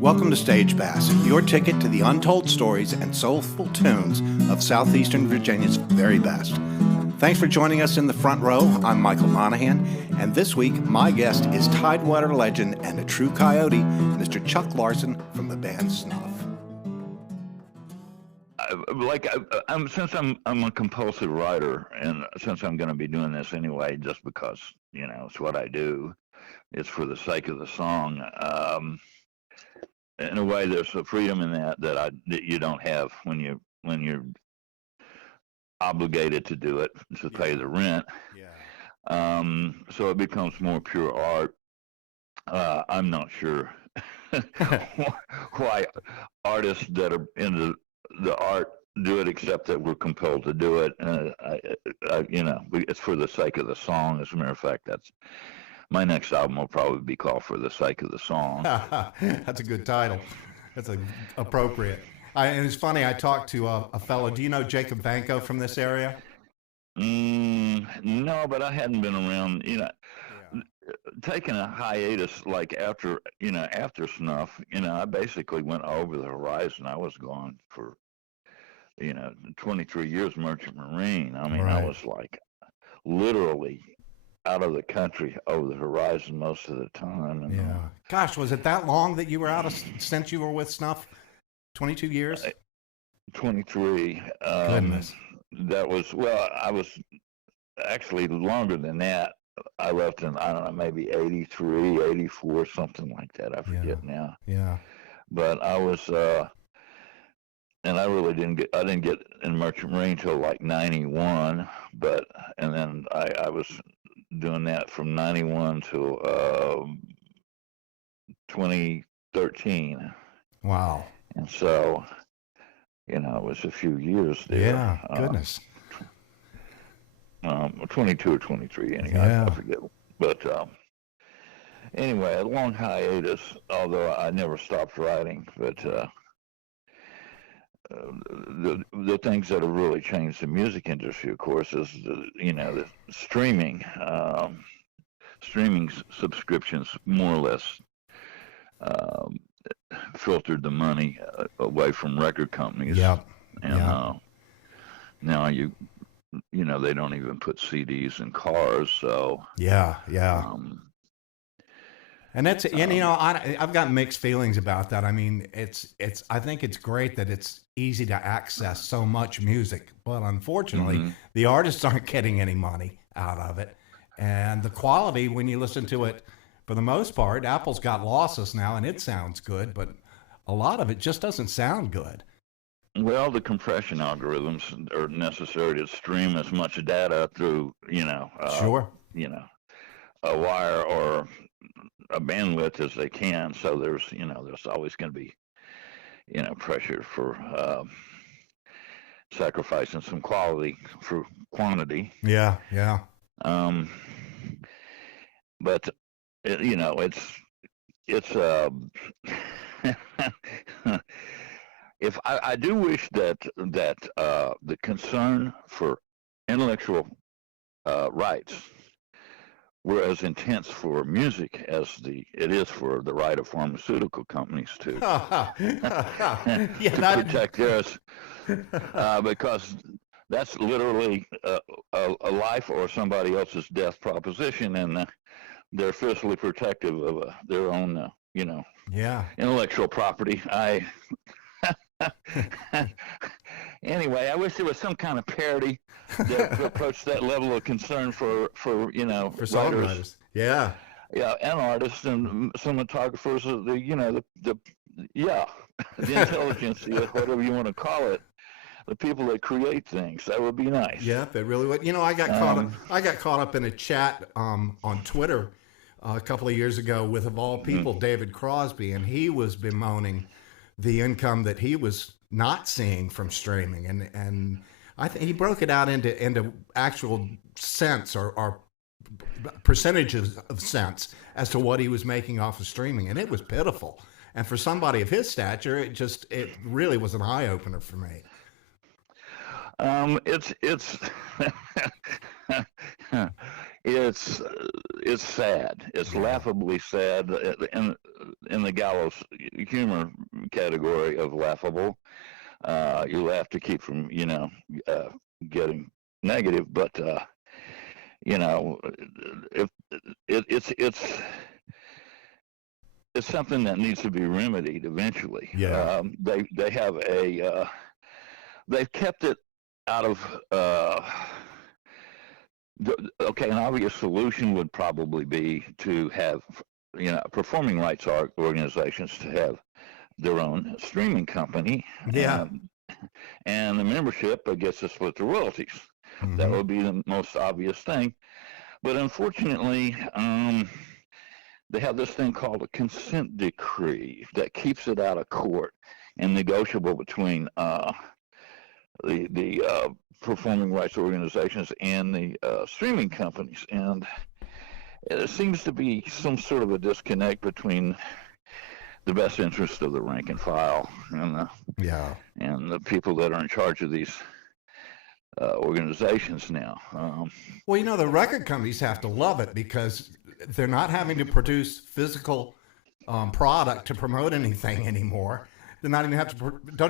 Welcome to Stage Bass, your ticket to the untold stories and soulful tunes of Southeastern Virginia's very best. Thanks for joining us in the front row. I'm Michael Monahan, and this week my guest is Tidewater legend and a true Coyote, Mr. Chuck Larson from the band Snuff. Since I'm a compulsive writer, and since I'm going to be doing this anyway, just because it's what I do, it's for the sake of the song. In a way, there's a freedom in that you don't have when you're obligated to do it to pay the rent. Yeah. So it becomes more pure art. I'm not sure why artists that are into the art do it, except that we're compelled to do it. It's for the sake of the song. As a matter of fact, that's my next album will probably be called "For the Sake of the Song." That's a good title. That's appropriate. And it's funny, I talked to a fellow. Do you know Jacob Vanko from this area? No, but I hadn't been around. Taking a hiatus like after Snuff. I basically went over the horizon. I was gone for 23 years, Merchant Marine. I mean, Right. I was like literally out of the country over the horizon most of the time. And, Yeah. Gosh, was it that long that you were out since you were with Snuff? 22 years? 23. Goodness. That was, I was actually longer than that. I left in, I don't know, maybe 83, 84, something like that. I forget now. Yeah. But I was, and I really didn't get in Merchant Marine till like 91, and then I was doing that from 91 to 2013. Wow. And so, it was a few years there. Yeah, goodness. 22 or 23, anyhow, Yeah. I forget. But anyway, a long hiatus, although I never stopped writing. But the things that have really changed the music industry, of course, is the streaming. Streaming subscriptions more or less filtered the money away from record companies. Yep. And now they don't even put CDs in cars. So yeah. And that's I've got mixed feelings about that. I mean, I think it's great that it's easy to access so much music, but unfortunately, the artists aren't getting any money out of it, and the quality when you listen to it, for the most part, Apple's got losses now, and it sounds good, but a lot of it just doesn't sound good. Well, the compression algorithms are necessary to stream as much data through, Sure, a wire or a bandwidth as they can. So there's always going to be, pressure for sacrificing some quality for quantity. Yeah. But it's if I do wish that the concern for intellectual rights were as intense for music as it is for the right of pharmaceutical companies to protect theirs, because that's literally a life or somebody else's death proposition, and they're fiercely protective of their own, intellectual property. Anyway, I wish there was some kind of parity that approached that level of concern for songwriters. Yeah, and artists and cinematographers. The intelligentsia, whatever you want to call it, the people that create things. That would be nice. Yeah, it really would. I got caught up in a chat on Twitter a couple of years ago with, of all people, David Crosby, and he was bemoaning the income that he was not seeing from streaming, and I think he broke it out into actual cents or percentages of cents as to what he was making off of streaming, and it was pitiful. And for somebody of his stature, it really was an eye opener for me. It's it's sad. It's laughably sad in the gallows humor category of laughable. You laugh to keep from getting negative, but if it's something that needs to be remedied eventually. Yeah. They have they've kept it out of. Okay, an obvious solution would probably be to have, performing rights organizations to have their own streaming company. Yeah. And the membership gets to split the royalties. Mm-hmm. That would be the most obvious thing. But unfortunately, they have this thing called a consent decree that keeps it out of court and negotiable between the performing rights organizations and the streaming companies. And it seems to be some sort of a disconnect between the best interest of the rank and file and the people that are in charge of these organizations now. Well, the record companies have to love it because they're not having to produce physical product to promote anything anymore. They're not even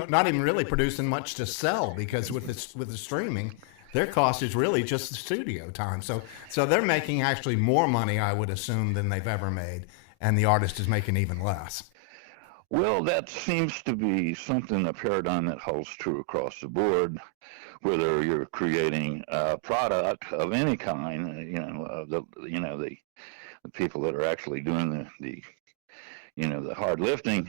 not even really producing much to sell because with the streaming, their cost is really just the studio time. So they're making actually more money, I would assume, than they've ever made, and the artist is making even less. Well, that seems to be a paradigm that holds true across the board, whether you're creating a product of any kind, the people that are actually doing the hard lifting,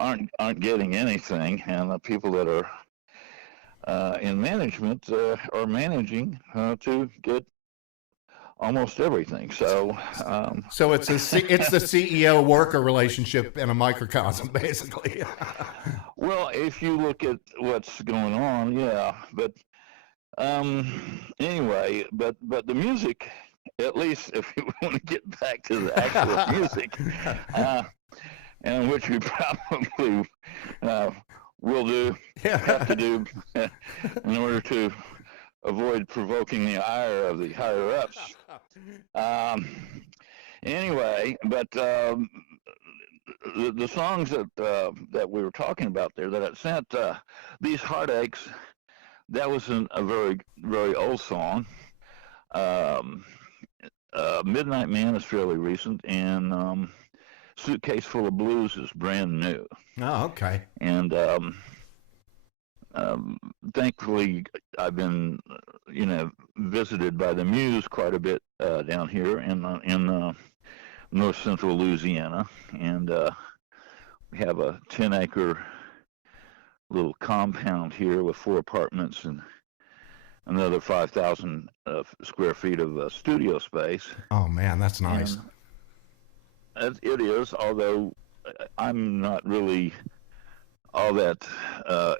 aren't getting anything, and the people that are in management are managing to get almost everything. So it's the CEO worker relationship in a microcosm, basically. Well, if you look at what's going on, but anyway, but the music, at least if you want to get back to the actual music, and which we probably have to do in order to avoid provoking the ire of the higher ups. Anyway, but the songs that we were talking about there that I sent, These Heartaches, that was a very, very old song. Midnight Man is fairly recent, and Suitcase Full of Blues is brand new. Oh, okay. And thankfully, I've been, visited by the Muse quite a bit down here in north central Louisiana, and we have a 10-acre little compound here with 4 apartments and another 5,000 square feet of studio space. Oh man, that's nice. And it is, although I'm not really all that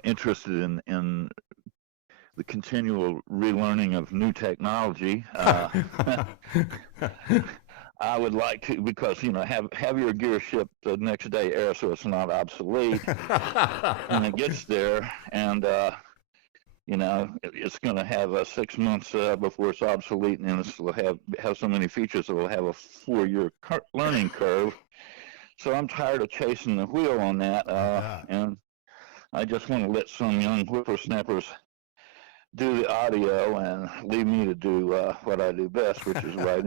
interested in the continual relearning of new technology. I would like to, because have your gear shipped the next day air so it's not obsolete when it gets there, and it's going to have 6 months before it's obsolete, and it will have so many features that will have a 4-year learning curve. So I'm tired of chasing the wheel on that, and I just want to let some young whippersnappers do the audio and leave me to do what I do best, which is write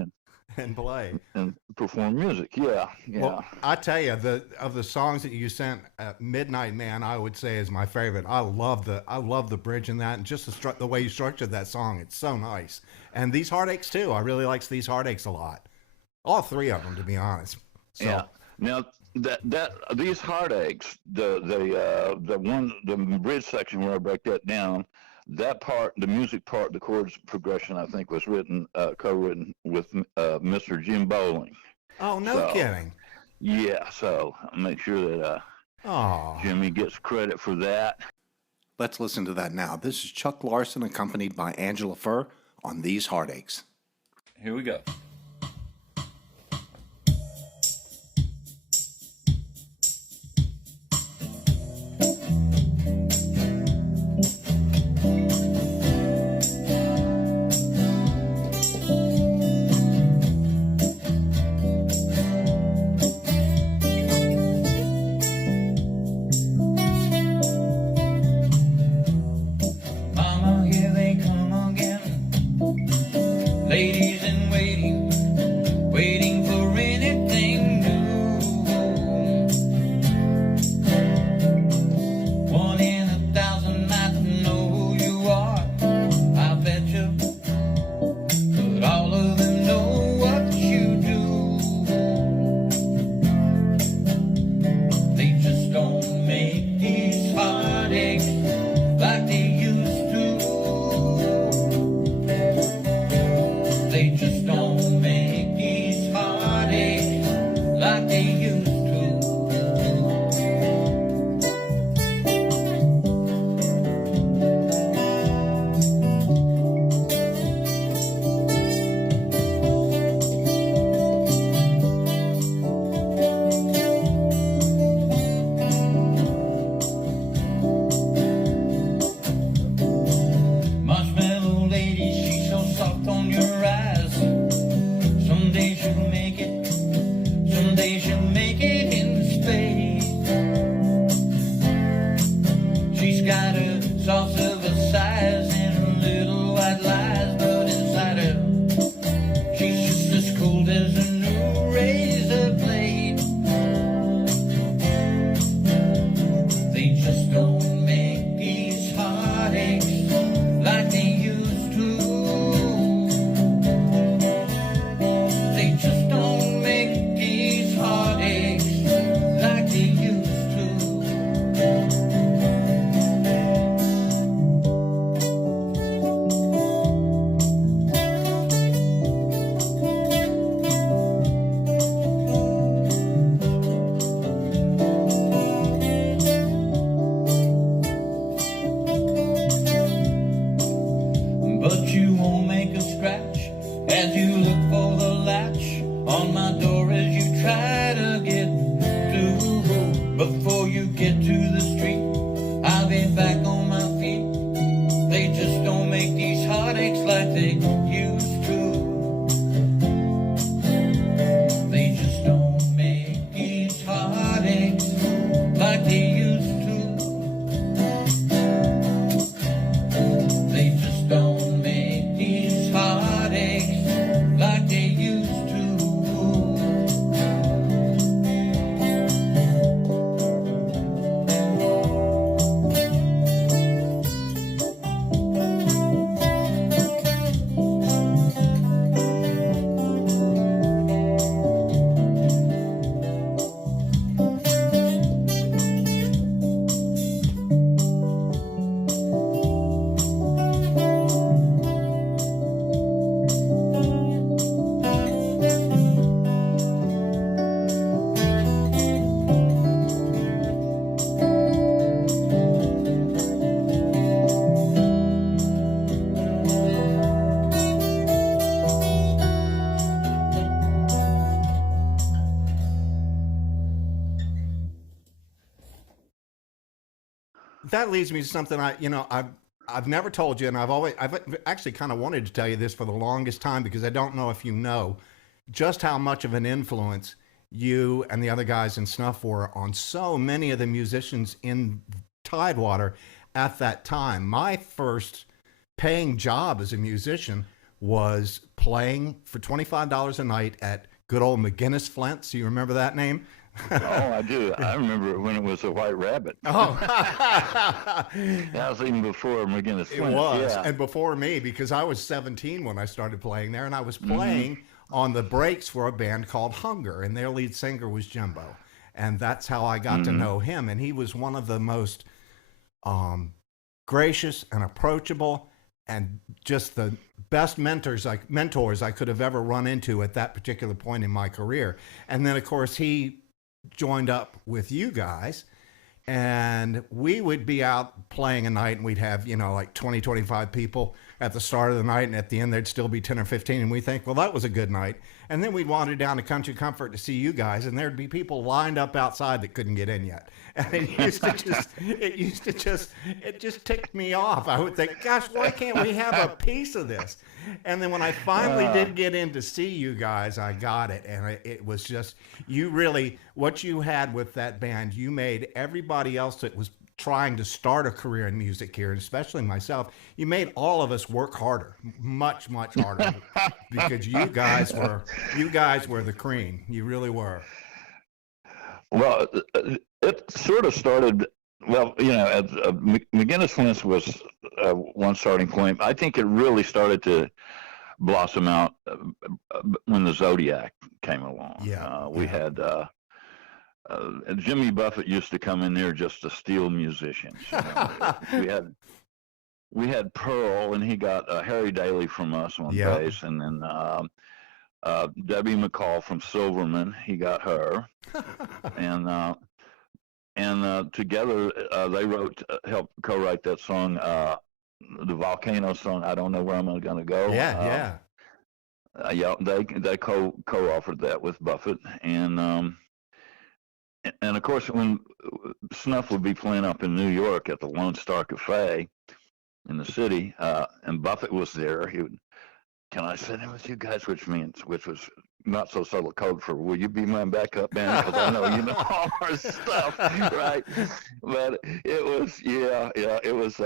and play and perform music. Yeah. Well, I tell you, of the songs that you sent, Midnight Man, I would say is my favorite. I love the bridge in that, and just the way you structured that song. It's so nice. And These Heartaches too. I really like These Heartaches a lot. All 3 of them, to be honest. So. Yeah. Now that These Heartaches, the bridge section where I break that down, that part, the music part, the chords progression, I think was co-written with Mr. Jim Bowling. Oh, no kidding. Yeah, so I'll make sure that Jimmy gets credit for that. Let's listen to that now. This is Chuck Larson, accompanied by Angela Furr on These Heartaches. Here we go. but you won't make a scratch as you look for the latch on my door as you try to get through. Before you get to the street, I'll be back on my feet. They just don't make these heartaches like they used to. They just don't make these heartaches like they used to. They just don't make these heartaches like they used to. That leads me to something I've never told you, and I've actually kind of wanted to tell you this for the longest time because I don't know if you know just how much of an influence you and the other guys in Snuff were on so many of the musicians in Tidewater at that time. My first paying job as a musician was playing for $25 a night at good old McGinnis Flints. You remember that name? Oh, I do. I remember when it was a White Rabbit. Oh, That was even before McGinnis. it was. Yeah. And before me, because I was 17 when I started playing there, and I was playing on the breaks for a band called Hunger, and their lead singer was Jimbo. And that's how I got to know him. And he was one of the most gracious and approachable and just the best mentors I could have ever run into at that particular point in my career. And then, of course, he joined up with you guys, and we would be out playing a night, and we'd have, like 20, 25 people at the start of the night, and at the end there'd still be 10 or 15, and we think, well, that was a good night. And then we'd wander down to Country Comfort to see you guys, and there'd be people lined up outside that couldn't get in yet. And it just ticked me off. I would think, gosh, why can't we have a piece of this? And then when I finally did get in to see you guys, I got it. And it was just, what you had with that band, you made everybody else that was trying to start a career in music here, and especially myself, you made all of us work harder, much, much harder, because you guys were the cream. You really were. Well, it sort of started. Well, McGinnis Flints was one starting point. I think it really started to blossom out when the Zodiac came along. Yeah, we had Jimmy Buffett used to come in there just to steal musicians. We had Pearl, and he got Harry Daly from us on bass, and then Debbie McCall from Silverman, he got her, and together they helped co-write that song, the Volcano song. I don't know where I'm going to go. They co-authored that with Buffett, and of course when Snuff would be playing up in New York at the Lone Star Cafe in the city, and Buffett was there, he would, can I sit in with you guys, which was not so subtle code for, will you be my backup band? Because I know you know all our stuff, right? But it was, it was,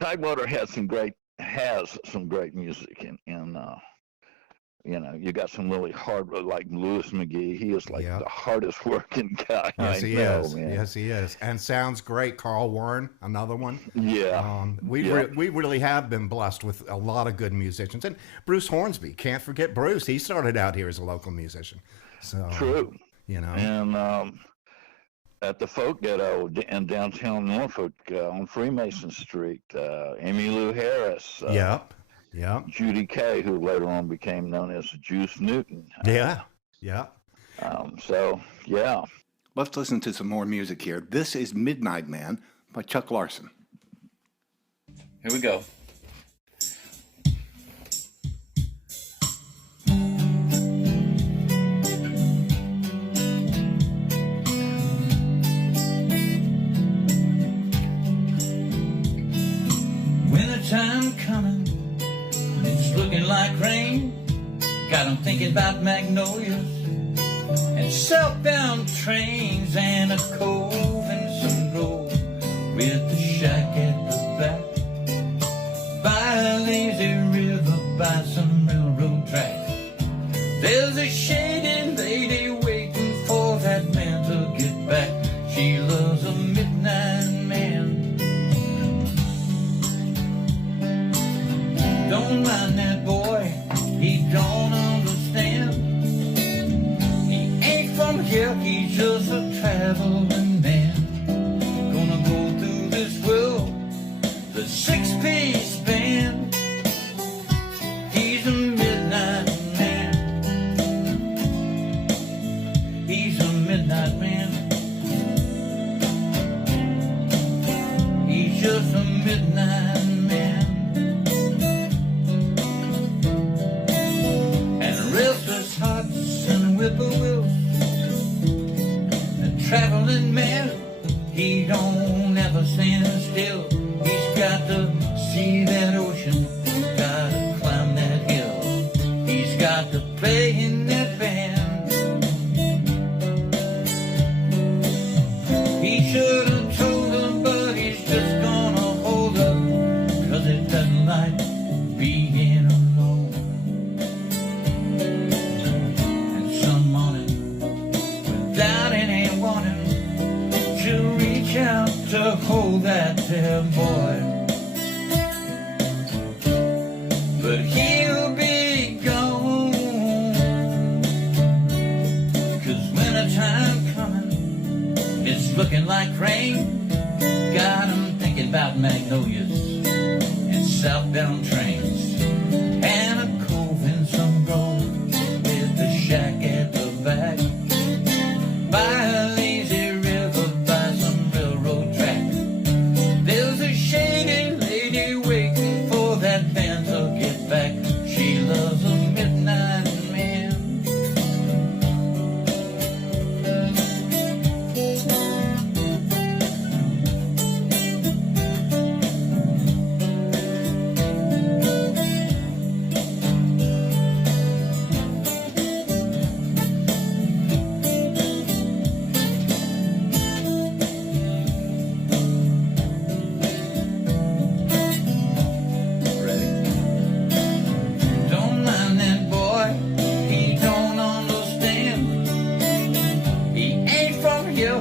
Tidewater has some great music, and you got some really hard, like Louis McGee. He is like the hardest working guy. Yes, I he know, is. man. Yes, he is. And sounds great. Carl Warren, another one. Yeah. We really have been blessed with a lot of good musicians. And Bruce Hornsby, can't forget Bruce. He started out here as a local musician. So True. And at the Folk Ghetto in downtown Norfolk on Freemason Street, Amy Lou Harris. Yep. Judy Kay, who later on became known as Juice Newton. Yeah. Let's listen to some more music here. This is Midnight Man by Chuck Larson. Here we go. Wintertime coming, it's looking like rain. Got 'em thinking about magnolias and southbound trains and a cove and some grove with the shack at the back by a lazy river by some railroad track. There's a shady lady waiting for that man to get back. She loves a midnight man. Don't mind that boy, he don't understand. He ain't from here, he's just a traveling man. Gonna go through this world, the six-piece band. He's a midnight man. He's a midnight man. He's just a midnight man. Hearts and whippoorwills, a traveling man. He don't ever stand still. He's got to see that ocean, gotta climb that hill. He's got to play in that band. He should have told her, but he's just gonna hold her, 'cause it doesn't like being alone. Without any warning, she'll reach out to hold that there boy. But he'll be gone, 'cause wintertime coming, it's looking like rain. Got 'em thinking about magnolias and southbound trains and a cove in some grove with the shack at the back by a lazy river by some railroad track. There's a shady lady waiting for that man to get back. She loves a midnight man.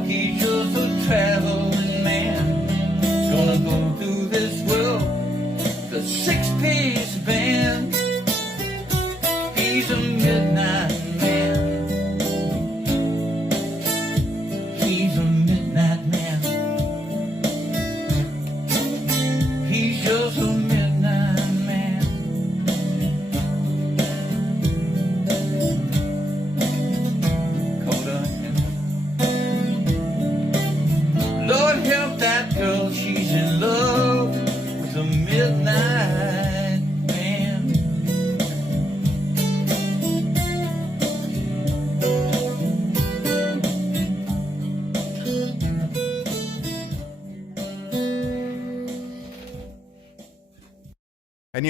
He's just a traveling man. Gonna go through this world, the six-piece band. He's a midnight man. He's a midnight man. He's just a midnight man. Lord help that girl, she's in love with a midnight man. And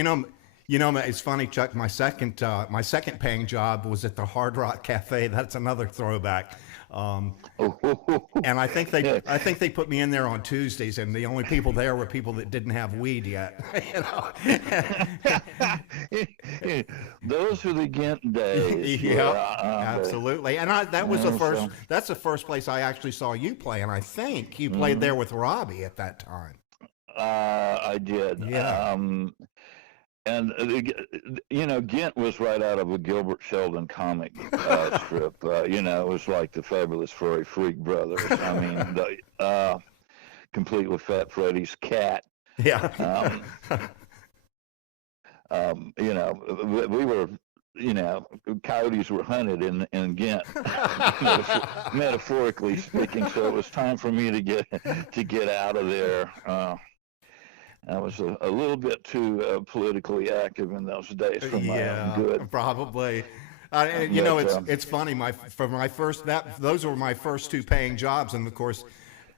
it's funny, Chuck. My second paying job was at the Hard Rock Cafe. That's another throwback. And I think they put me in there on Tuesdays, and the only people there were people that didn't have weed yet. Those were the Ghent days. Yeah, absolutely. And that was that's the first place I actually saw you play, and I think you played there with Robbie at that time. I did. Yeah. And Ghent was right out of a Gilbert Sheldon comic strip. It was like the Fabulous Furry Freak Brothers. I mean, complete with Fat Freddy's cat. Yeah. We were, coyotes were hunted in Ghent, metaphorically speaking. So it was time for me to get out of there. I was a little bit too politically active in those days for my own good. Probably. You know, it's funny. Those were my first two paying jobs, and of course,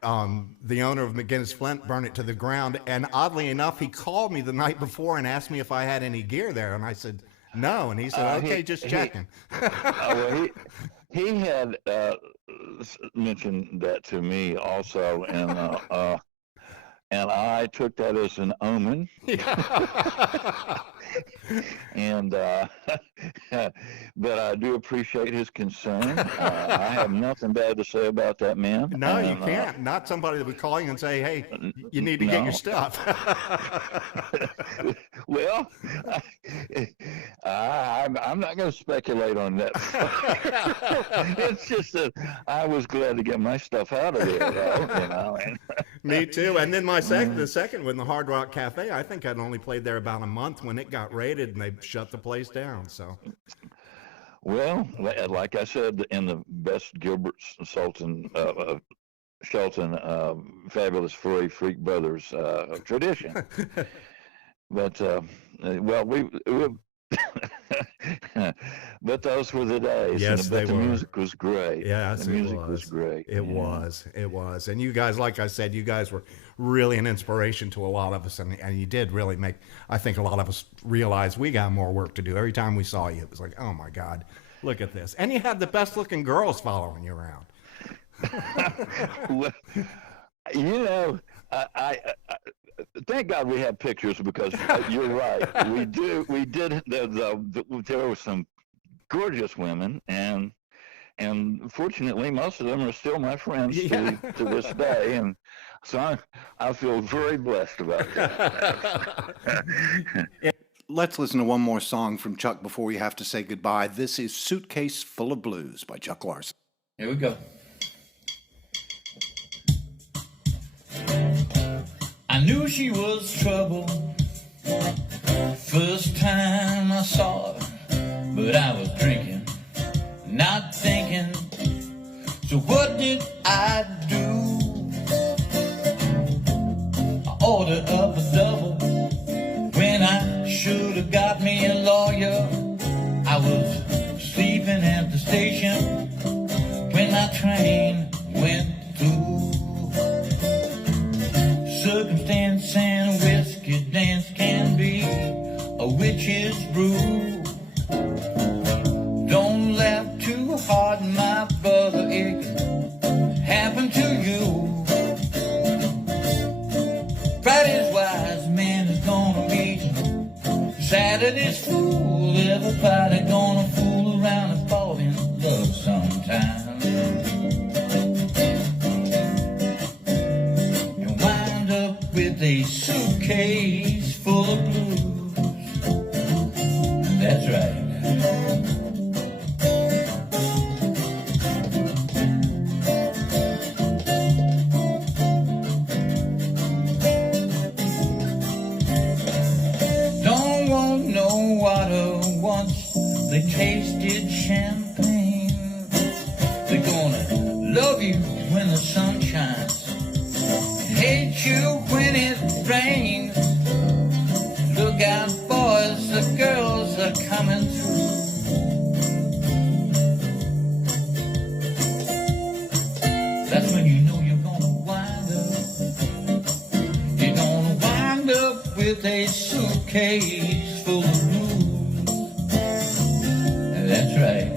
the owner of McGinnis Flint burned it to the ground. And oddly enough, he called me the night before and asked me if I had any gear there, and I said no, and he said, "Okay, just checking." Well, he had mentioned that to me also, and I took that as an omen. And but I do appreciate his concern. I have nothing bad to say about that man. No, you can't. Not somebody that would call you and say, "Hey, you need to get your stuff." Well, I'm not going to speculate on that. It's just that I was glad to get my stuff out of there, though, you know. Me too. And then the second one, the Hard Rock Cafe, I think I'd only played there about a month when it got raided and they shut the place down. So, well, like I said, in the best Gilbert Shelton, Fabulous Furry Freak Brothers tradition. But well, we but those were the days. Yes, the music was great. Yes, the music was great. It was. And you guys, like I said, you guys were really an inspiration to a lot of us, and you did really make, I think, a lot of us realize we got more work to do. Every time we saw you, it was like, oh my God, look at this. And you had the best looking girls following you around. Well, you know, I thank God we have pictures, because you're right. We did. There were some gorgeous women, and fortunately, most of them are still my friends to this day, and so I feel very blessed about that. Let's listen to one more song from Chuck before we have to say goodbye. This is Suitcase Full of Blues by Chuck Larson. Here we go. I knew she was trouble first time I saw her, but I was drinking, not thinking. So what did I do? I ordered up a double when I should have got me a lawyer. I was sleeping at the station when my train went through. Circumstance and a whiskey dance can be a witch's brew. Don't laugh too hard, my brother, it happened to you. Friday's wise man is gonna be Saturday's fool. Everybody gonna fool around and fall in love sometime. With a suitcase full of blues. That's right. Don't want no water once they tasted champagne. They're gonna love you when the sun shines, hate you when it rains. Look out, boys, the girls are coming through. That's when you know you're gonna wind up. You're gonna wind up with a suitcase full of blues. That's right.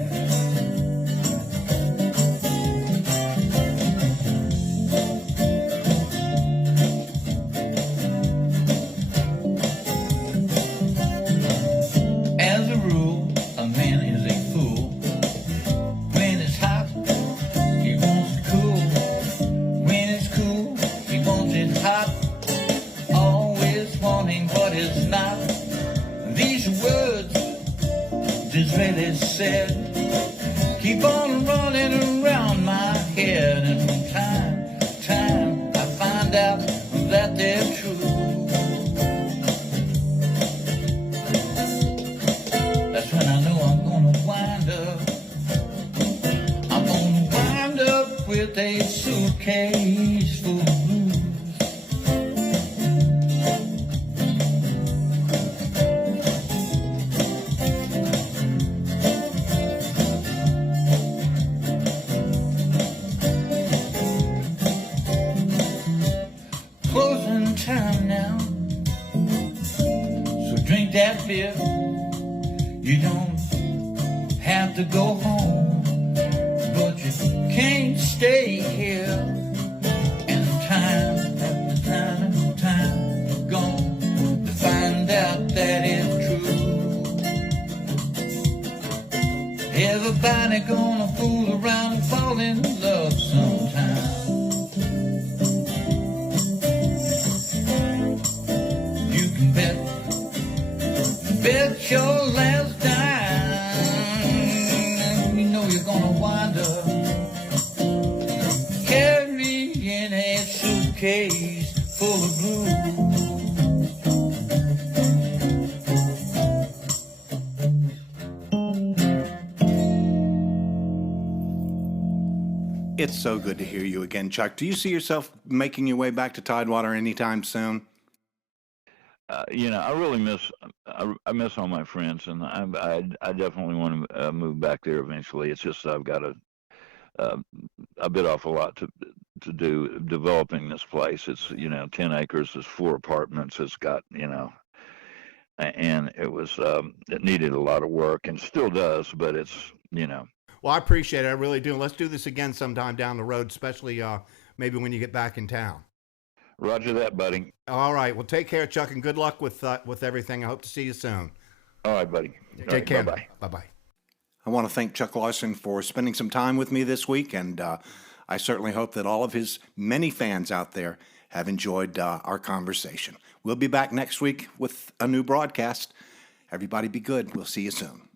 Keep on running around my head, and from time to time I find out that they're true. That's when I know I'm gonna wind up. I'm gonna wind up with a suitcase full of blues. drink that beer. You don't have to go home, but you can't stay here. And time after time after time gone to find out that it's true. Everybody gonna fool around and fall in love sometime. You can bet your last dime. You know you're gonna wind up carrying a suitcase full of blues. It's so good to hear you again, Chuck. Do you see yourself making your way back to Tidewater anytime soon? I really miss I miss all my friends, and I definitely want to move back there eventually. It's just I've got a bit off a lot to do developing this place. It's 10 acres, it's 4 apartments, it's got and it was it needed a lot of work and still does, but it's Well, I appreciate it. I really do. Let's do this again sometime down the road, especially maybe when you get back in town. Roger that, buddy. All right. Well, take care, Chuck, and good luck with everything. I hope to see you soon. All right, buddy. Take care. Bye-bye. Bye-bye. I want to thank Chuck Larson for spending some time with me this week, and I certainly hope that all of his many fans out there have enjoyed our conversation. We'll be back next week with a new broadcast. Everybody be good. We'll see you soon.